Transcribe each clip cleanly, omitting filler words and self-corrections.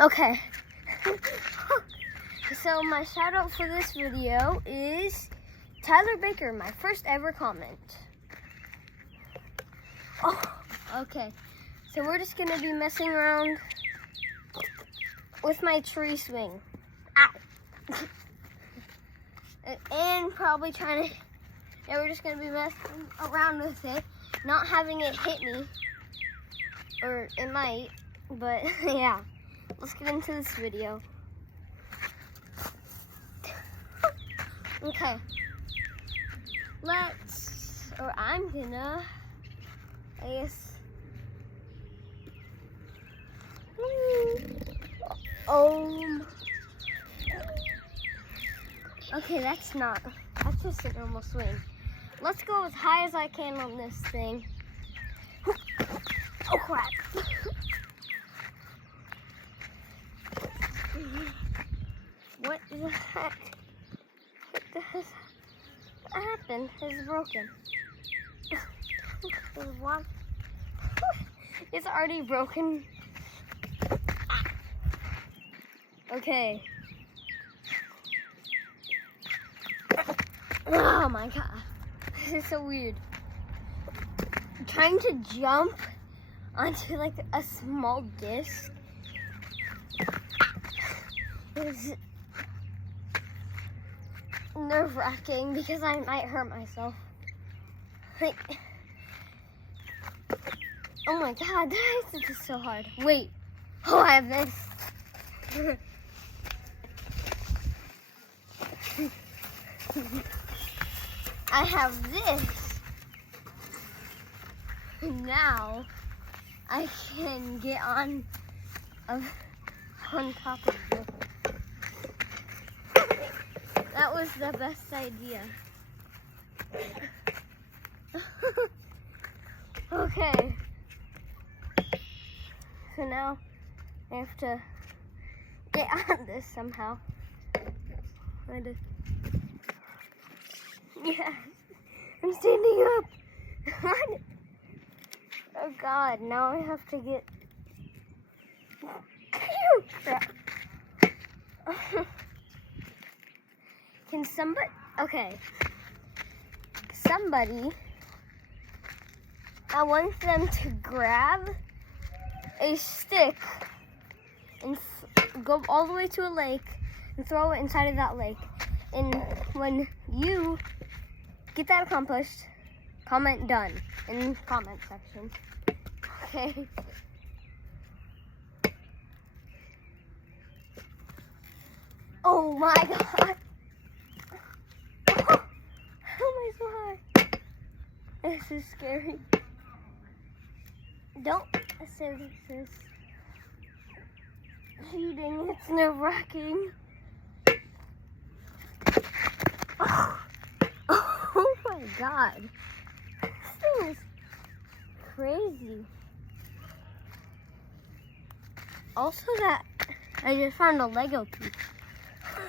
Okay. So my shout out for this video is Tyler Baker, my first ever comment. Oh, okay. So we're just gonna be messing around with my tree swing. Ow. And probably trying to, we're just gonna be messing around with it, not having it hit me, or it might, but yeah. Let's get into this video. Okay. I'm gonna, I guess. Okay, that's just a normal swing. Let's go as high as I can on this thing. Oh crap. What the heck? What the heck happened? It's broken. It's already broken. Okay. Oh my god. This is so weird. I'm trying to jump onto like a small disc is nerve-wracking because I might hurt myself. Like, oh my god, this is so hard. Wait. Oh, I have this. I have this. Now I can get on top of it. That was the best idea. Okay. So now I have to get on this somehow. Yes, I'm standing up. Oh god, now I have to get. Crap. Can somebody, okay, I want them to grab a stick and go all the way to a lake and throw it inside of that lake. And when you get that accomplished, comment done in the comment section. Okay. Oh my god. How am I so high? This is scary. Don't say this is cheating. It's nerve-wracking. Oh my god. This thing is crazy. Also that I just found a Lego piece.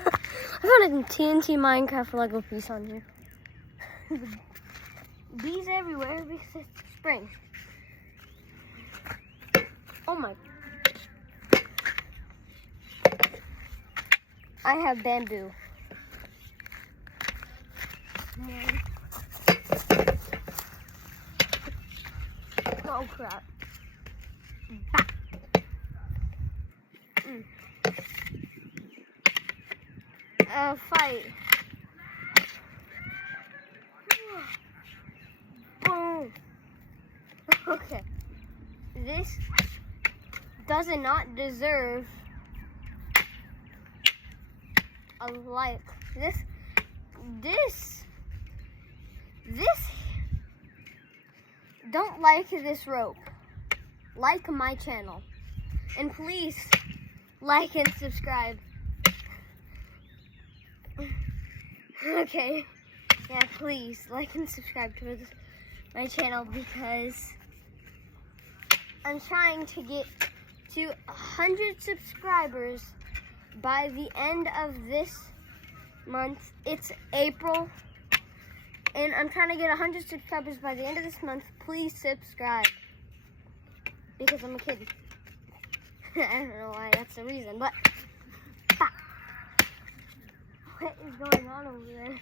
I found a TNT Minecraft Lego piece on here. Bees everywhere because it's spring. Oh my. I have bamboo. Oh crap. Fight. Boom. Okay. This does not deserve a like. This don't like this rope. Like my channel. And please like and subscribe. Okay. Yeah, please like and subscribe to my channel because I'm trying to get to 100 subscribers by the end of this month. It's April, and I'm trying to get 100 subscribers by the end of this month. Please subscribe because I'm a kid. I don't know why that's the reason, but ah, what is going on over there?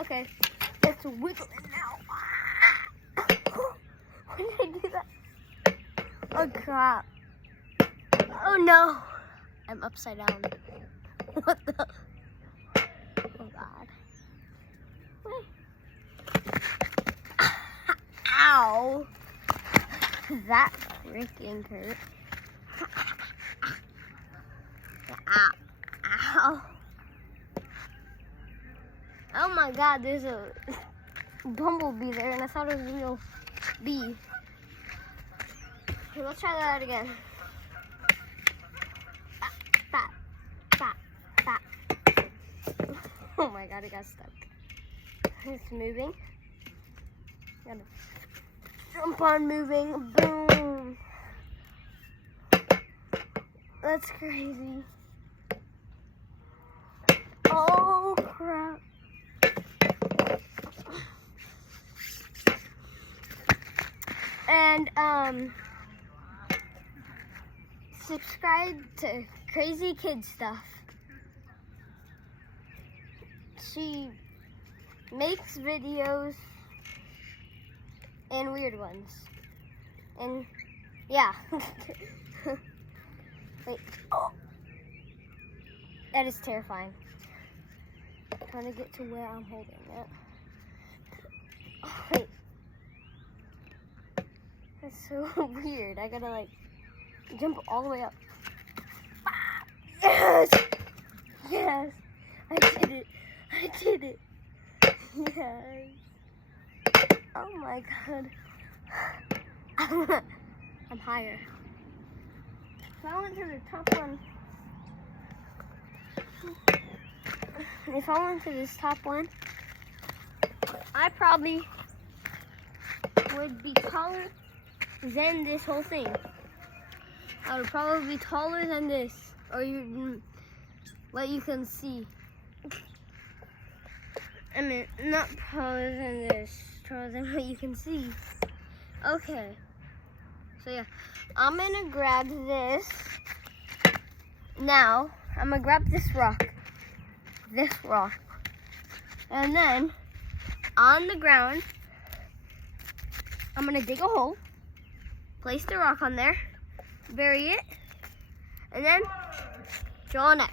Okay, let's wiggle it now. Why did I do that? Oh crap. Oh no. I'm upside down. What the? Oh god. Wait. Ow. That freaking hurt. Ow. Ow. Oh my god, there's a bumblebee there, and I thought it was a real bee. Okay, let's try that again. Bat, bat, bat. Oh my god, it got stuck. It's moving. Gotta jump on moving. Boom. That's crazy. Oh crap. And subscribe to Crazy Kid Stuff. She makes videos and weird ones. And yeah. Wait. Oh. That is terrifying. I'm trying to get to where I'm holding it. Oh, wait. That's so weird. I gotta like jump all the way up. Yes! Yes! I did it. I did it. Yes. Oh my god. I'm higher. If I went to the top one. If I went to this top one, I probably would be taller than this whole thing. I would probably be taller than this, or what you can see. I mean, not taller than this, taller than what you can see. Okay, so yeah, I'm gonna grab this. Now, I'm gonna grab this rock, and then on the ground, I'm gonna dig a hole, place the rock on there, bury it, and then draw an X.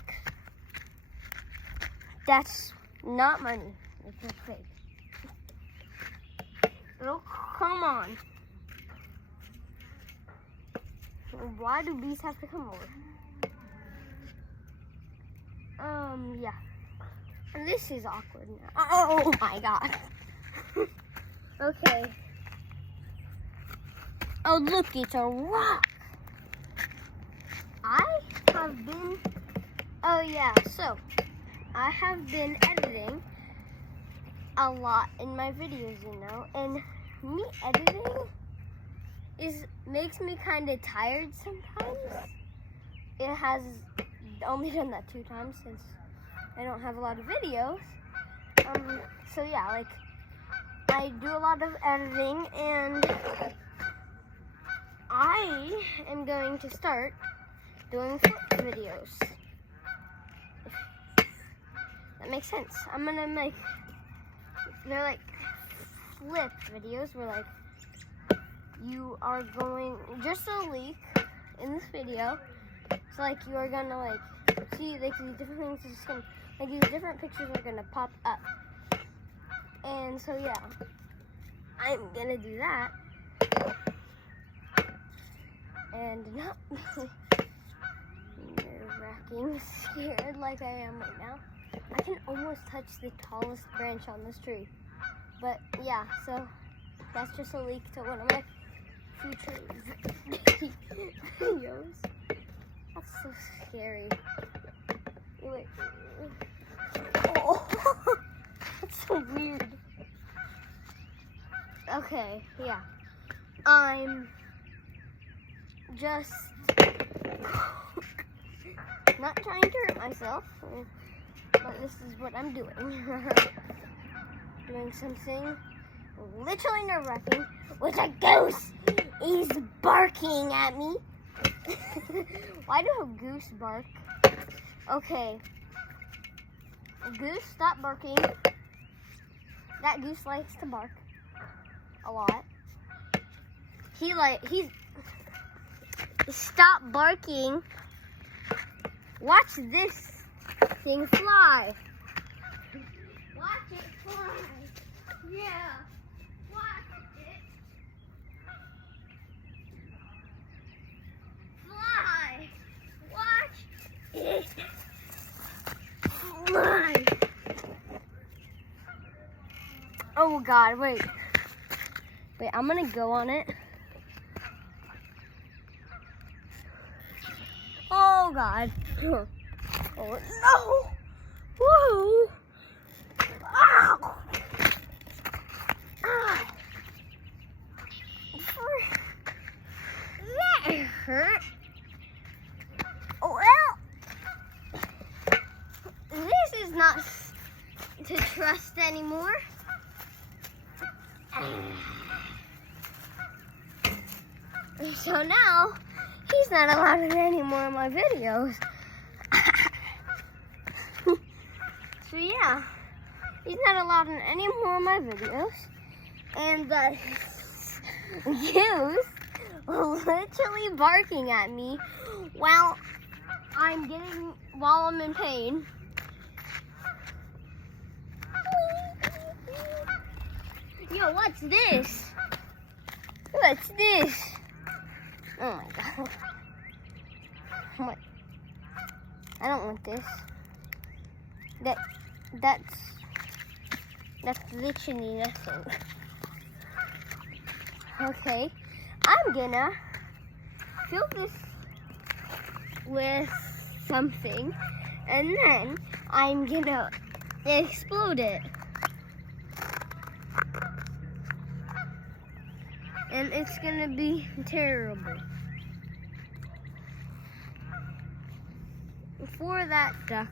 That's not money, it's just fake. Oh, come on. Why do bees have to come over? Yeah. And this is awkward now. Oh my god. Okay. Oh look, it's a rock. I have been editing a lot in my videos, you know, and me editing makes me kind of tired sometimes. It has only done that 2 times since I don't have a lot of videos. So yeah, like I do a lot of editing, and I am going to start doing flip videos. That makes sense. I'm gonna make, they're like flip videos where like you are going, just a leak in this video. So like you are gonna like see like these different things, just gonna, like these different pictures are gonna pop up. And so yeah, I'm gonna do that. And not nerve-wracking, scared like I am right now. I can almost touch the tallest branch on this tree. But yeah, so that's just a leak to one of my future videos. That's so scary. Wait. Oh, that's so weird. Okay, yeah. I'm just not trying to hurt myself, but this is what I'm doing. Doing something literally nerve-wracking with a goose. is barking at me. Why do a goose bark? Okay. Goose, stop barking. That goose likes to bark a lot. He's stop barking. Watch this thing fly. Watch it fly. Yeah. Watch it fly. Watch it fly. Oh God, wait. Wait, I'm gonna go on it. Oh God. Oh no. Whoa. Ow. Ah. That hurt. Well, this is not to trust anymore. So now, he's not allowed in any more of my videos. So yeah, he's not allowed in any more of my videos. And the goose literally barking at me while I'm in pain. Yo, what's this? What's this? Oh my God. What? I don't want this. That's literally nothing. Okay, I'm gonna fill this with something, and then I'm gonna explode it. And it's gonna be terrible. For that duck,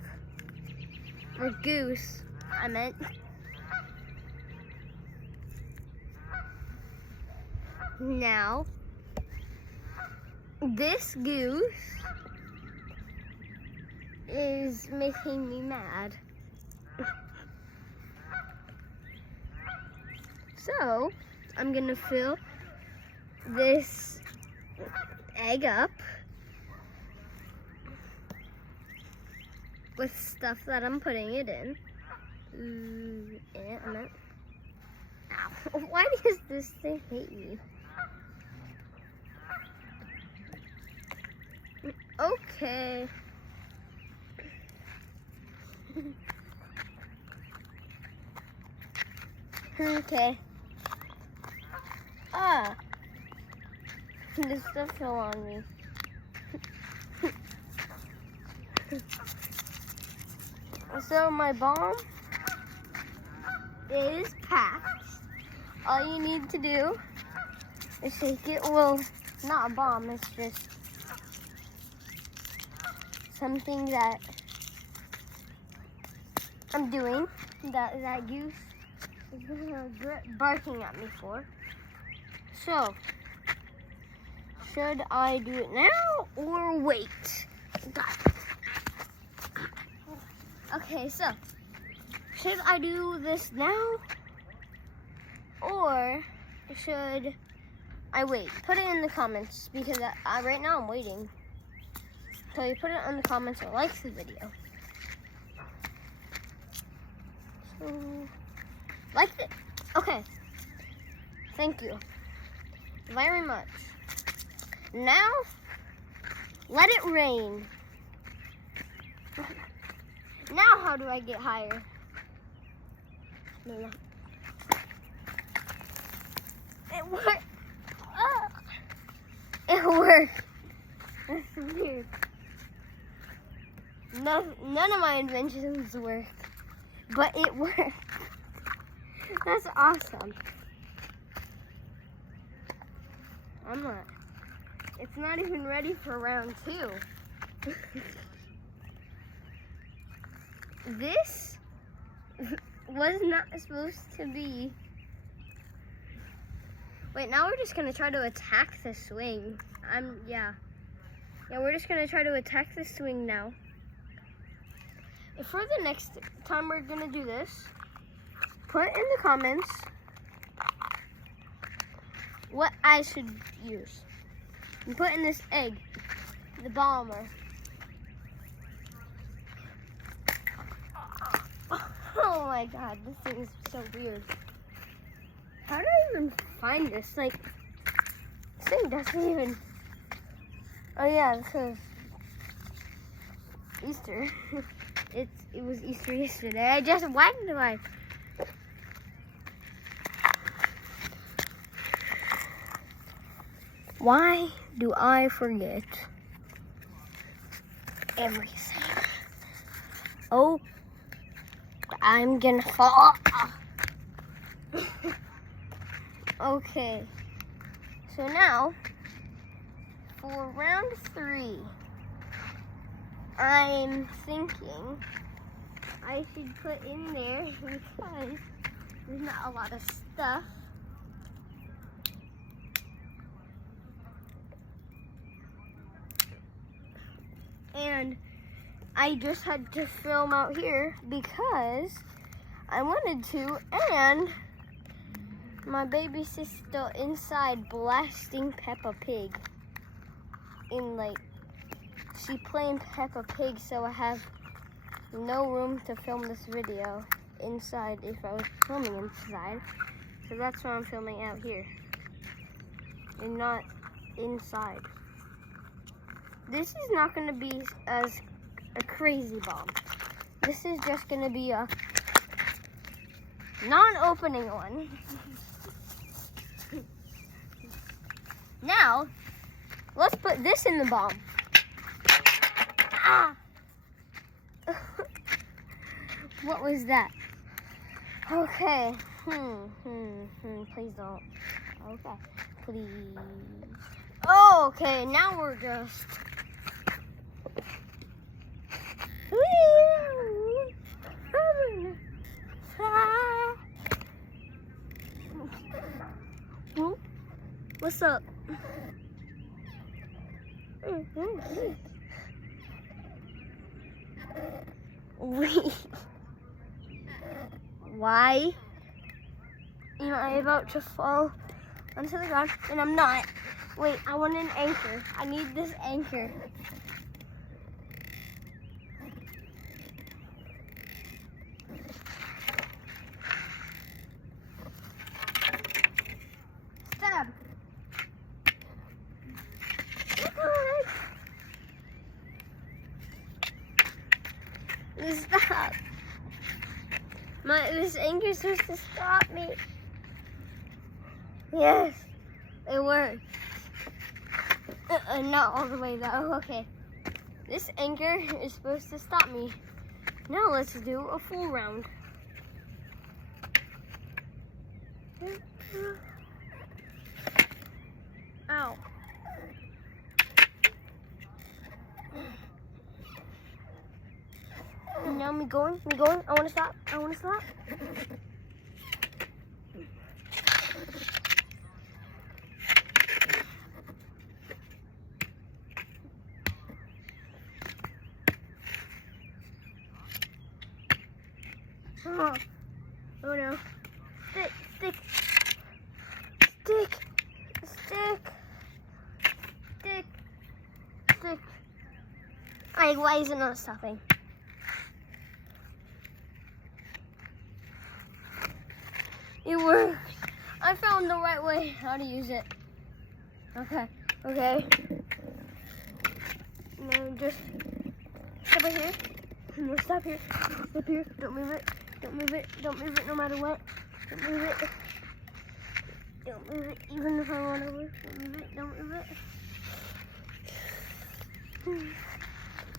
or goose, I meant. Now, this goose is making me mad. So, I'm gonna fill this egg up with stuff that I'm putting it in. Ow. Why does this thing hate me? Okay. Okay. This stuff fell on me. So my bomb is packed. All you need to do is shake it. Well, not a bomb, it's just something that I'm doing that goose is barking at me for. So, should I do it now or wait? Okay, so should I do this now or should I wait? Put it in the comments because right now I'm waiting. So you put it in the comments or like the video. So, like it. Okay. Thank you very much. Now, let it rain. Now, how do I get higher? No. It worked. Oh. It worked. That's weird. None of my inventions work, but it worked. That's awesome. It's not even ready for round 2. This was not supposed to be Wait, now we're just gonna try to attack the swing. Yeah, we're just gonna try to attack the swing now. If for the next time we're gonna do this, put in the comments what I should use. And put in this egg, the bomber. Oh my god, this thing is so weird. How did I even find this? Like, this thing doesn't even... Oh yeah, this is Easter. It was Easter yesterday. Why did I? Why do I forget everything? Oh, I'm gonna fall. Okay, so now for round 3, I'm thinking I should put in there because there's not a lot of stuff. And I just had to film out here because I wanted to, and my baby sister inside blasting Peppa Pig. She playing Peppa Pig, so I have no room to film this video inside if I was filming inside. So that's why I'm filming out here and not inside. This is not going to be as a crazy bomb. This is just going to be a non-opening one. Now, let's put this in the bomb. Ah! What was that? Okay. Please don't. Okay. Please. Oh, okay. Now we're just... What's up? Wait. Why am I about to fall onto the ground? And I'm not. Wait, I want an anchor. I need this anchor. Stab. Stop. This anchor is supposed to stop me. Yes, it worked. Not all the way though. Okay. This anchor is supposed to stop me. Now let's do a full round. Ow. Now me going. I want to stop. Oh no. Stick. Why is it not stopping? It worked. I found the right way how to use it. Okay. Now just step right here. No, stop here. Step here. Don't move it. No matter what. Don't move it. Even if I run over. Don't move it.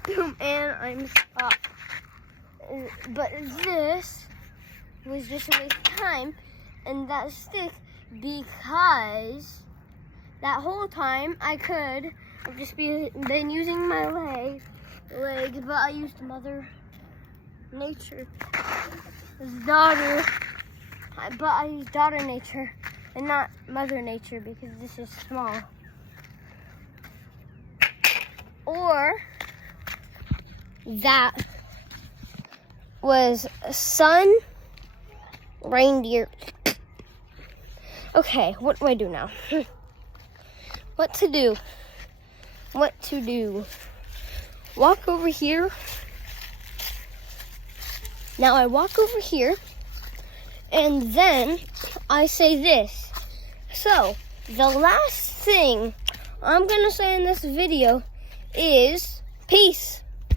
Boom, and I'm stopped. But this was just a waste of time. And that stick, because that whole time I could have just been using my legs, but I used Mother Nature's daughter. But I used Daughter Nature and not Mother Nature because this is small. Or that was sun, reindeer. Okay, what do I do now? What to do? What to do? Walk over here. Now I walk over here, and then I say this. So, the last thing I'm gonna say in this video is peace.